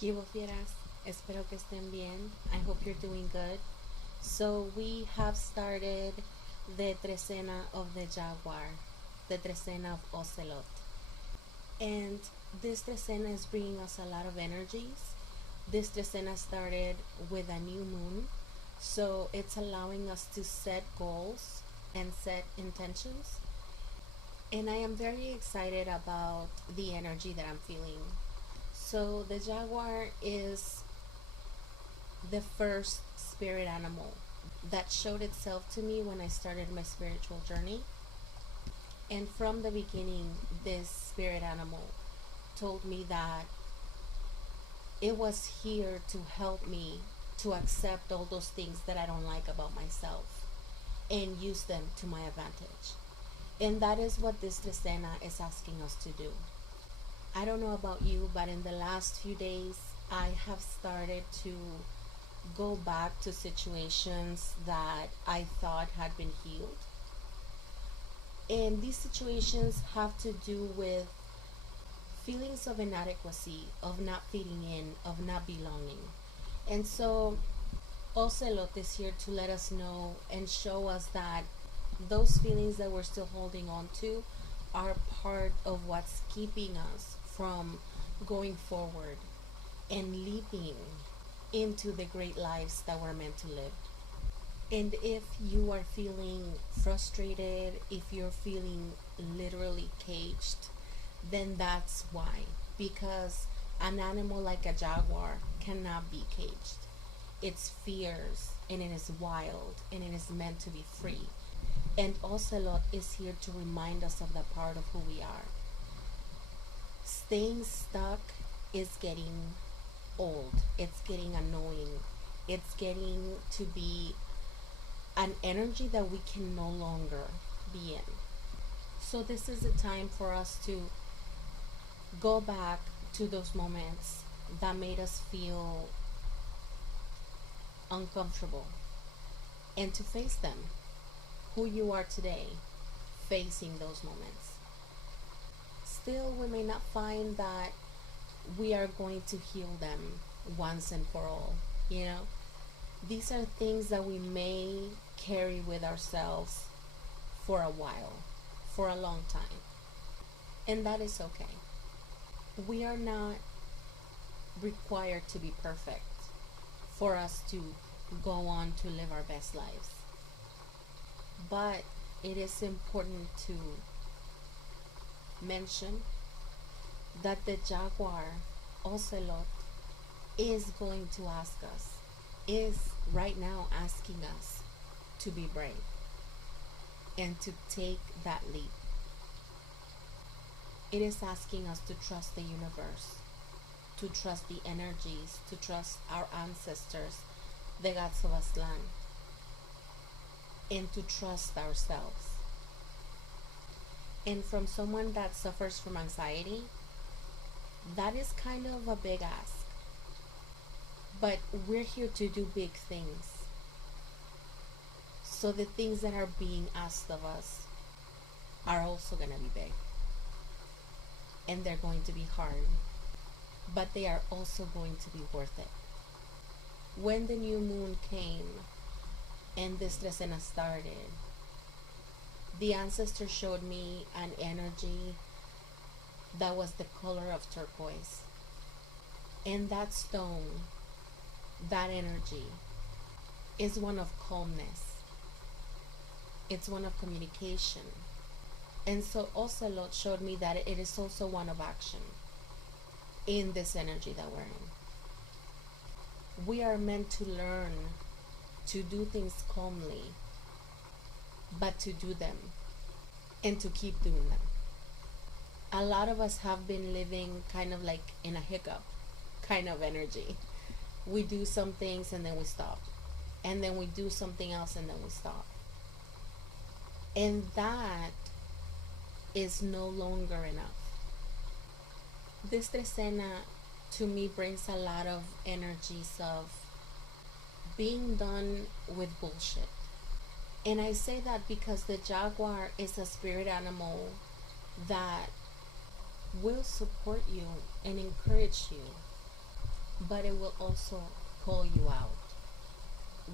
¿Qué hubo, Fieras? Espero que estén bien. I hope you're doing good. So we have started the trecena of the Jaguar, the trecena of Ocelotl. And this trecena is bringing us a lot of energies. This trecena started with a new moon, so it's allowing us to set goals and set intentions. And I am very excited about the energy that I'm feeling. So the Jaguar is the first spirit animal that showed itself to me when I started my spiritual journey. And from the beginning, this spirit animal told me that it was here to help me to accept all those things that I don't like about myself and use them to my advantage. And that is what this Trecena is asking us to do. I don't know about you, but in the last few days, I have started to go back to situations that I thought had been healed. And these situations have to do with feelings of inadequacy, of not fitting in, of not belonging. And so Ocelot is here to let us know and show us that those feelings that we're still holding on to are part of what's keeping us from going forward and leaping into the great lives that we're meant to live. And if you are feeling frustrated, if you're feeling literally caged, then that's why. Because an animal like a jaguar cannot be caged. It's fierce and it is wild and it is meant to be free. And Ocelot is here to remind us of the part of who we are. Staying stuck is getting old, it's getting annoying, it's getting to be an energy that we can no longer be in. So, this is the time for us to go back to those moments that made us feel uncomfortable and to face them. Who you are today, facing those moments. Still, we may not find that we are going to heal them once and for all. You know, these are things that we may carry with ourselves for a while, for a long time. And that is okay. We are not required to be perfect for us to go on to live our best lives. But it is important to mention that the jaguar, Ocelot, is going to ask us, is right now asking us to be brave and to take that leap. It is asking us to trust the universe, to trust the energies, to trust our ancestors, the gods of Aztlan, and to trust ourselves. And from someone that suffers from anxiety, that is kind of a big ask. But we're here to do big things. So the things that are being asked of us are also going to be big. And they're going to be hard. But they are also going to be worth it. When the new moon came and this Trecena started, the ancestor showed me an energy that was the color of turquoise. And that stone, that energy, is one of calmness. It's one of communication. And so Ocelot showed me that it is also one of action in this energy that we're in. We are meant to learn to do things calmly, but to do them and to keep doing them. A lot of us have been living kind of like in a hiccup kind of energy. We do some things and then we stop. And then we do something else and then we stop. And that is no longer enough. This Trecena to me brings a lot of energies of being done with bullshit. And I say that because the jaguar is a spirit animal that will support you and encourage you but it will also call you out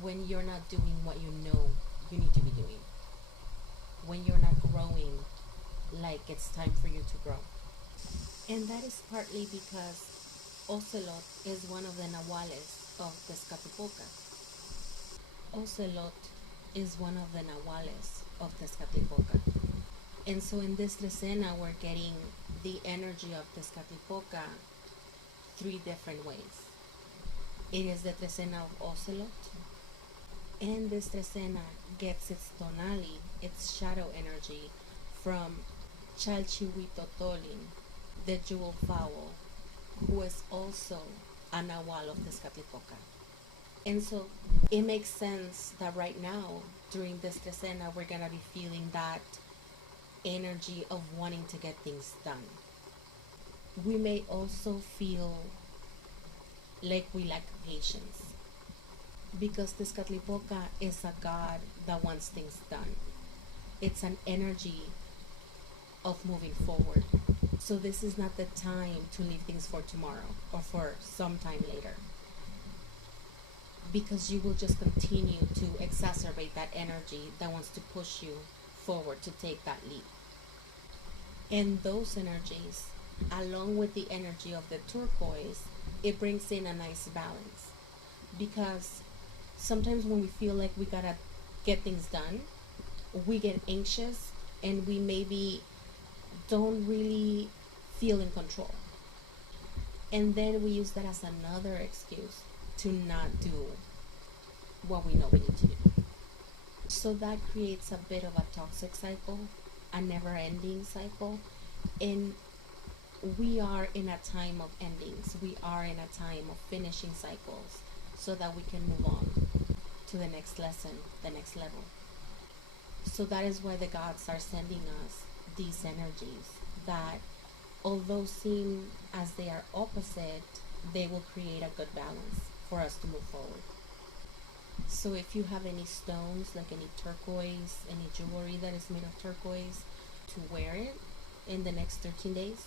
when you're not doing what you know you need to be doing, when you're not growing like it's time for you to grow. And that is partly because Ocelot is one of the nahuales of Tezcatlipoca. Ocelot is one of the nahuales of Tezcatlipoca. And so in this trecena, we're getting the energy of Tezcatlipoca three different ways. It is the trecena of Ocelot, and this trecena gets its tonali, its shadow energy, from Chalchihuitotolin, the jewel fowl, who is also a nahual of Tezcatlipoca. And so it makes sense that right now, during this trecena, we're gonna be feeling that energy of wanting to get things done. We may also feel like we lack patience, because Tezcatlipoca is a god that wants things done. It's an energy of moving forward. So this is not the time to leave things for tomorrow or for some time later, because you will just continue to exacerbate that energy that wants to push you forward to take that leap. And those energies, along with the energy of the turquoise, it brings in a nice balance, because sometimes when we feel like we gotta get things done, we get anxious and we maybe don't really feel in control. And then we use that as another excuse to not do what we know we need to do. So that creates a bit of a toxic cycle, a never ending cycle. And we are in a time of endings. We are in a time of finishing cycles so that we can move on to the next lesson, the next level. So that is why the gods are sending us these energies that, although seem as they are opposite, they will create a good balance for us to move forward. So if you have any stones, like any turquoise, any jewelry that is made of turquoise, to wear it in the next 13 days,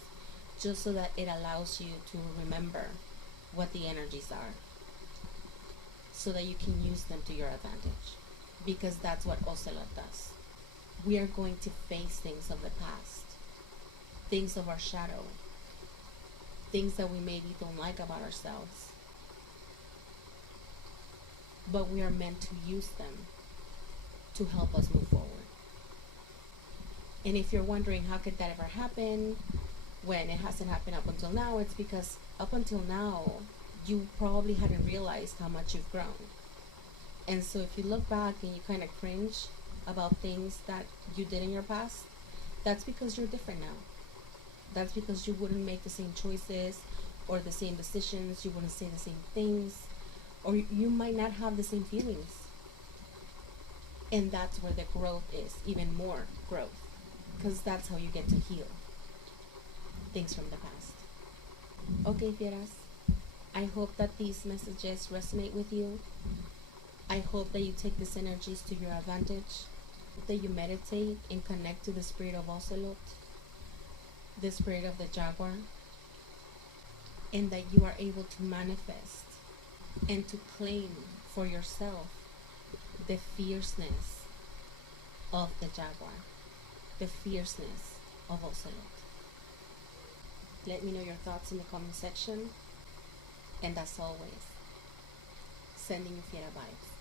just so that it allows you to remember what the energies are, so that you can use them to your advantage, because that's what Ocelot does. We are going to face things of the past, things of our shadow, things that we maybe don't like about ourselves, but we are meant to use them to help us move forward. And if you're wondering how could that ever happen when it hasn't happened up until now, it's because up until now you probably hadn't realized how much you've grown. And so if you look back and you kind of cringe about things that you did in your past, that's because you're different now. That's because you wouldn't make the same choices or the same decisions, you wouldn't say the same things, or you might not have the same feelings. And that's where the growth is, even more growth, because that's how you get to heal things from the past. Okay, Fieras, I hope that these messages resonate with you. I hope that you take these energies to your advantage, that you meditate and connect to the spirit of Ocelot, the spirit of the Jaguar, and that you are able to manifest and to claim for yourself the fierceness of the Jaguar, the fierceness of Ocelot. Let me know your thoughts in the comment section, and as always, sending you Fiera vibes.